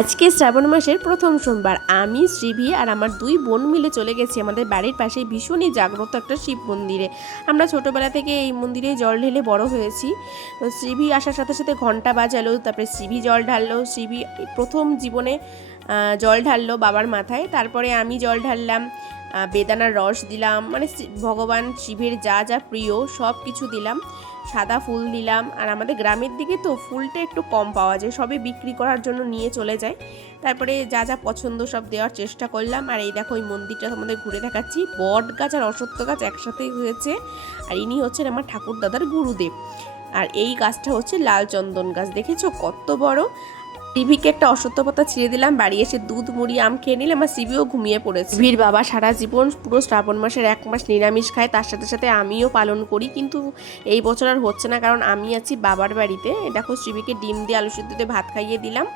আজকে শ্রাবণ মাসের প্রথম সোমবার আমি শ্রীভি আর আমার দুই বোন মিলে চলে গেছি আমাদের বাড়ির পাশে ভীষণই জাগ্রত একটা শিব মন্দিরে। আমরা ছোটোবেলা থেকে এই মন্দিরে জল ঢেলে বড় হয়েছি। তো শ্রীভি আসার সাথে সাথে ঘন্টা বাজালো, তারপরে শ্রীভি জল ঢাললো। শ্রীভি প্রথম জীবনে জল ঢাললো বাবার মাথায়, তারপরে আমি জল ঢাললাম, বেদানার রস দিলাম, মানে ভগবান শিবের যা যা প্রিয় সব কিছু দিলাম, সাদা ফুল দিলাম। আর আমাদের গ্রামের দিকে তো ফুলটা একটু কম পাওয়া যায়, সবে বিক্রি করার জন্য নিয়ে চলে যায়। তারপরে যা যা পছন্দ সব দেওয়ার চেষ্টা করলাম। আর এই দেখো, ওই মন্দিরটা তোমাদের ঘুরে দেখাচ্ছি। বট গাছ আর অশ্বত্থ গাছ একসাথেই হয়েছে। আর ইনি হচ্ছেন আমার ঠাকুর দাদার গুরুদেব। আর এই গাছটা হচ্ছে লাল চন্দন গাছ, দেখেছো কত বড়। সিভিকে একটা অশ্বত্থ পাতা ছিঁড়ে দিলাম, বাড়ি এসে দুধ মুড়ি আম খেয়ে নিলাম। আর সিভিও ঘুমিয়ে পড়েছে। সিভির বাবা সারা জীবন পুরো শ্রাবণ মাসের 1 মাস নিরামিষ খায়, তার সাথে সাথে আমিও পালন করি, কিন্তু এই বছর আর হচ্ছে না, কারণ আমি আছি বাবার বাড়িতে। দেখো, সিভিকে ডিম দিয়ে আলু সিদ্ধ দিয়ে ভাত খাইয়ে দিলাম।